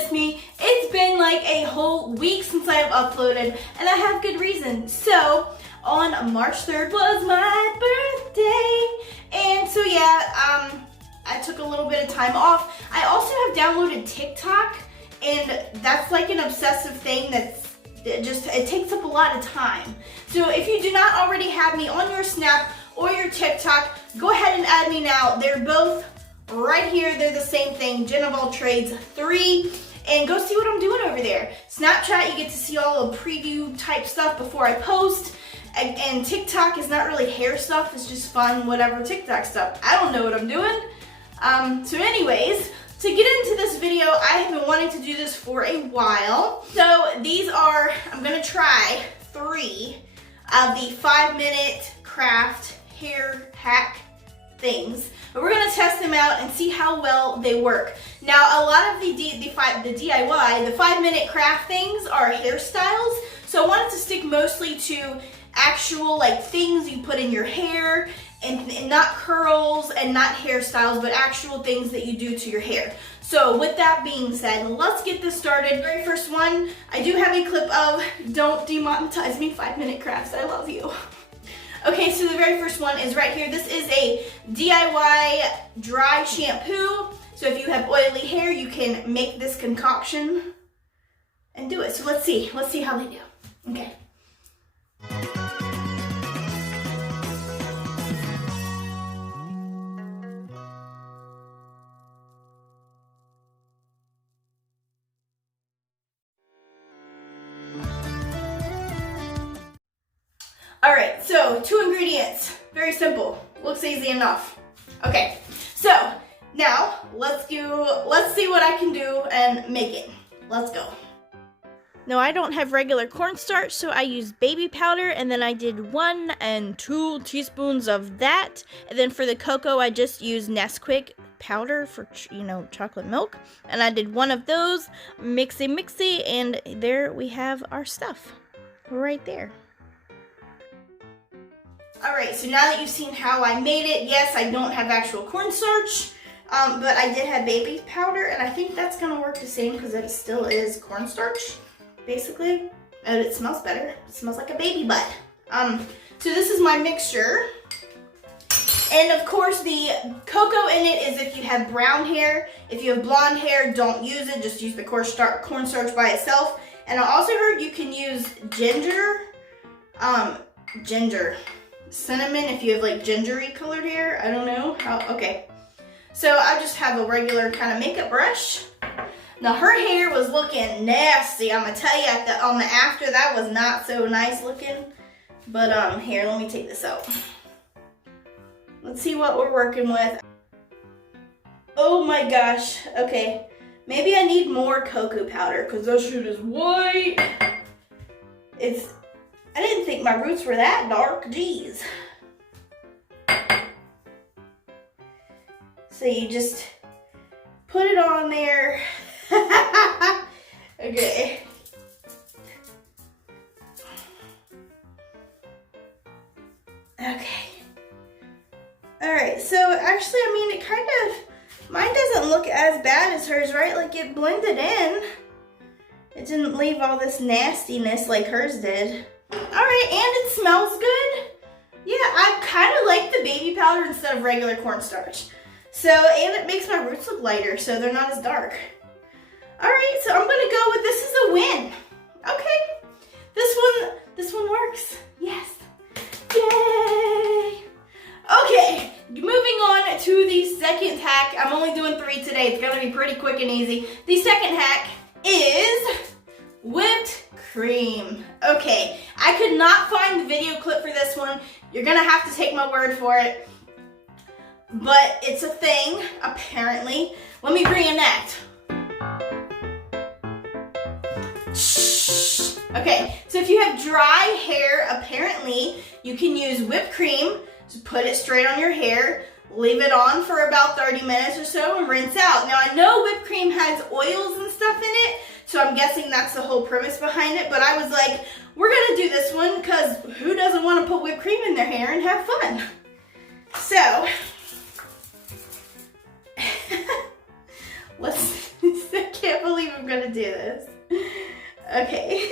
missed me. It's been like a whole week since I've uploaded, and I have good reason. So, on March 3rd was my birthday, and so yeah, I took a little bit of time off. I also have downloaded TikTok, and that's like an obsessive thing it takes up a lot of time. So if you do not already have me on your Snap or your TikTok, go ahead and add me now. They're both right here. They're the same thing, Jen of All Trades 3. And go see what I'm doing over there. Snapchat, you get to see all the preview type stuff before I post. And TikTok is not really hair stuff. It's just fun, whatever TikTok stuff. I don't know what I'm doing. So anyways, to get into this video, I have been wanting to do this for a while. So these are, I'm gonna try 3 of the 5-minute craft hair hack things. But we're gonna test them out and see how well they work. Now, a lot of the DIY, the 5-minute craft things are hairstyles. So I wanted to stick mostly to actual like things you put in your hair and not curls and not hairstyles, but actual things that you do to your hair. So with that being said, let's get this started. Very first one, I do have a clip of Don't Demonetize Me 5-minute crafts. I love you. Okay, so the very first one is right here. This is a DIY dry shampoo. So if you have oily hair, you can make this concoction and do it. So let's see how they do. Okay. All right, so 2 ingredients, very simple, looks easy enough. Okay, so now let's see what I can do and make it. Let's go. No, I don't have regular cornstarch, so I used baby powder, and then I did 1 and 2 teaspoons of that. And then for the cocoa, I just used Nesquik powder for, chocolate milk. And I did 1 of those, mixy, and there we have our stuff right there. All right, so now that you've seen how I made it, yes, I don't have actual cornstarch, but I did have baby powder, and I think that's gonna work the same because it still is cornstarch, basically, and it smells better. It smells like a baby butt. So this is my mixture, and of course the cocoa in it is if you have brown hair. If you have blonde hair, don't use it, just use the cornstarch by itself. And I also heard you can use cinnamon if you have like gingery colored hair. I don't know how. Okay, so I just have a regular kind of makeup brush. Now her hair was looking nasty. I'm gonna tell you, on the after, that was not so nice looking. But here, let me take this out. Let's see what we're working with. Oh my gosh. Okay, maybe I need more cocoa powder because this shit is white. I didn't think my roots were that dark, jeez. So you just put it on there. Okay. Okay. All right, so actually, it kind of, mine doesn't look as bad as hers, right? Like it blended in. It didn't leave all this nastiness like hers did. All right, and it smells good. Yeah, I kind of like the baby powder instead of regular cornstarch. So, and it makes my roots look lighter, so they're not as dark. All right, so I'm gonna go with this is a win. Okay, this one works. Yes, yay. Okay, moving on to the second hack. I'm only doing 3 today. It's gonna be pretty quick and easy. The second hack is whipped cream. Okay, I could not find the video clip for this one. You're gonna have to take my word for it. But it's a thing, apparently. Let me reenact. Shh. Okay, so if you have dry hair, apparently you can use whipped cream. Just put it straight on your hair, leave it on for about 30 minutes or so, and rinse out. Now I know whipped cream has oils and stuff in it, so I'm guessing that's the whole premise behind it, but I was like, we're gonna do this one because who doesn't want to put whipped cream in their hair and have fun? So, I can't believe I'm gonna do this. Okay.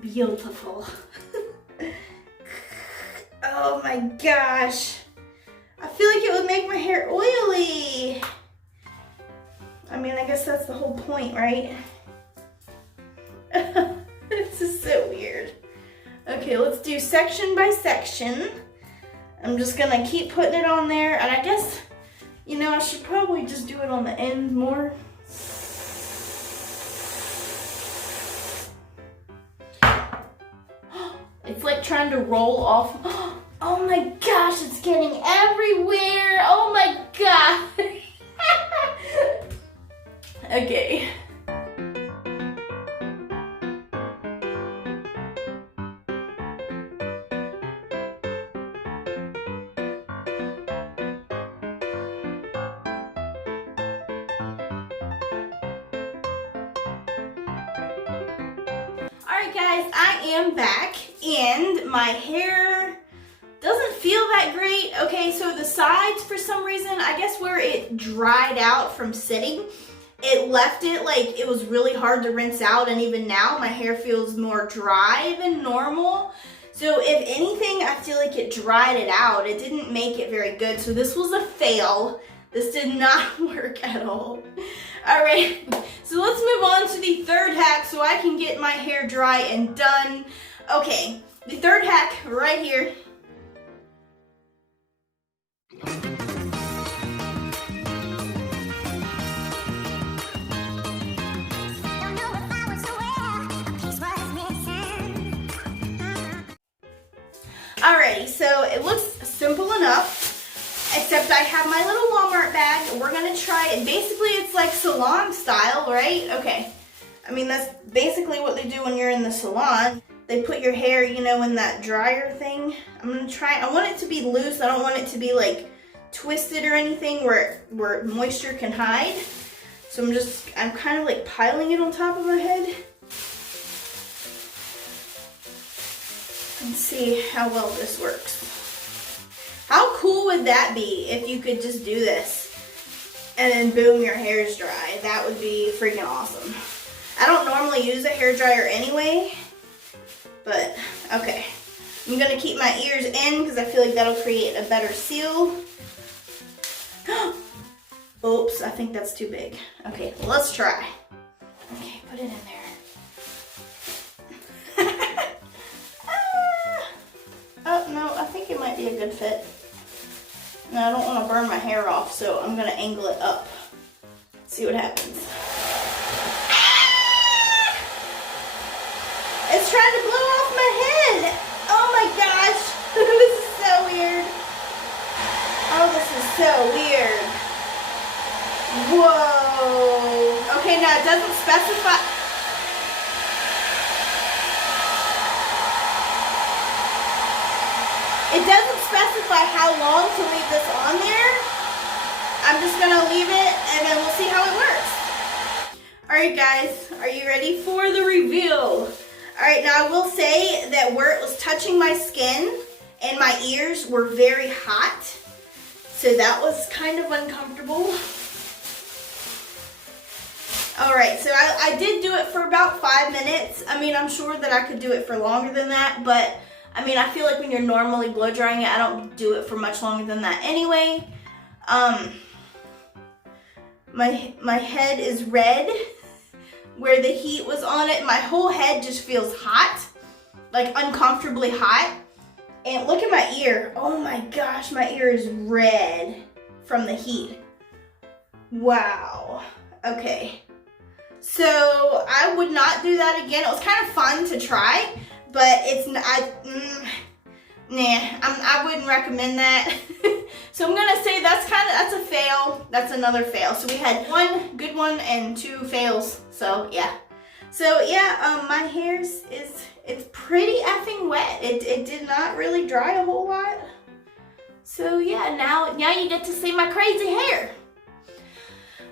Beautiful. Oh my gosh. I feel like it would make my hair oily. I mean, I guess that's the whole point, right? This is so weird. Okay, let's do section by section. I'm just gonna keep putting it on there, and I guess, you know, I should probably just do it on the end more. It's like trying to roll off. Oh my gosh, it's getting everywhere. Oh my god. Okay. Alright guys, I am back and my hair doesn't feel that great. Okay, so the sides, for some reason, I guess where it dried out from sitting, it left it like it was really hard to rinse out, and even now my hair feels more dry than normal. So if anything, I feel like it dried it out. It didn't make it very good. So this was a fail. This did not work at all. All right, so let's move on to the third hack so I can get my hair dry and done. Okay, the third hack right here. Alrighty, so it looks simple enough, except I have my little Walmart bag, and we're gonna try it. Basically, it's like salon style, right? Okay, I mean, that's basically what they do when you're in the salon. They put your hair, you know, in that dryer thing. I'm gonna try, I want it to be loose. I don't want it to be like twisted or anything where moisture can hide. So I'm kind of like piling it on top of my head. And see how well this works. How cool would that be if you could just do this and then boom, your hair's dry? That would be freaking awesome. I don't normally use a hairdryer anyway, but okay. I'm gonna keep my ears in because I feel like that'll create a better seal. Oops, I think that's too big. Okay, well, let's try. Okay, put it in there. Oh, no, I think it might be a good fit. No, I don't want to burn my hair off, so I'm going to angle it up. See what happens. Ah! It's trying to blow off my head. Oh my gosh. This is so weird. Oh, this is so weird. Whoa. Okay, now it doesn't specify. It doesn't specify how long to leave this on there. I'm just gonna leave it and then we'll see how it works. All right guys, are you ready for the reveal? All right, now I will say that where it was touching my skin and my ears were very hot. So that was kind of uncomfortable. All right, so I did do it for about 5 minutes. I mean, I'm sure that I could do it for longer than that, but I mean, I feel like when you're normally blow drying it, I don't do it for much longer than that anyway. My head is red where the heat was on it. My whole head just feels hot, like uncomfortably hot. And look at my ear. Oh my gosh, my ear is red from the heat. Wow. Okay. So I would not do that again. It was kind of fun to try, but I wouldn't recommend that. So I'm gonna say that's a fail. That's another fail. So we had 1 good one and 2 fails. So yeah. So yeah, my hair it's pretty effing wet. It did not really dry a whole lot. So yeah, now you get to see my crazy hair.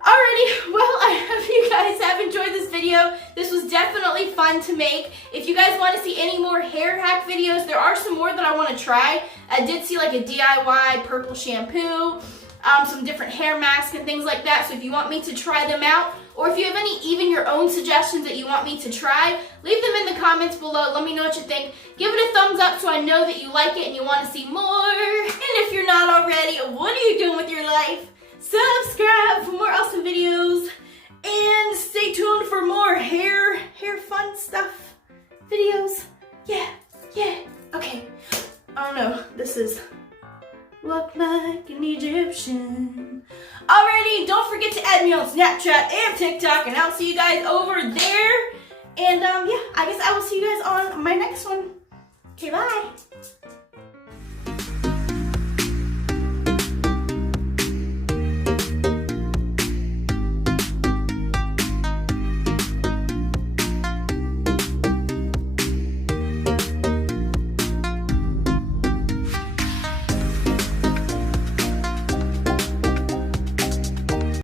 Alrighty, well, I hope you guys have enjoyed this video. This was definitely fun to make. If you guys want to see any more hair hack videos, there are some more that I want to try. I did see like a DIY purple shampoo, some different hair masks and things like that. So if you want me to try them out, or if you have even your own suggestions that you want me to try, leave them in the comments below. Let me know what you think. Give it a thumbs up so I know that you like it and you want to see more. And if you're not already, what are you doing with your life? Subscribe for more awesome videos and stay tuned for more hair fun stuff videos. Yeah. Okay. I don't know. This is look like an Egyptian. Alrighty, don't forget to add me on Snapchat and TikTok, and I'll see you guys over there. And yeah, I guess I will see you guys on my next one. Okay, bye.